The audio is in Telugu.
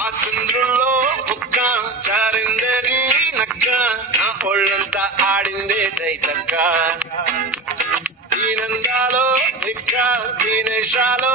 ఆ కుంద్రుల్లో బుక్క చారిందేది నక్క నా ఒళ్ళంతా ఆడిందే దైతక్క ఈ నందాలో దిక్క ఈ నేషాలో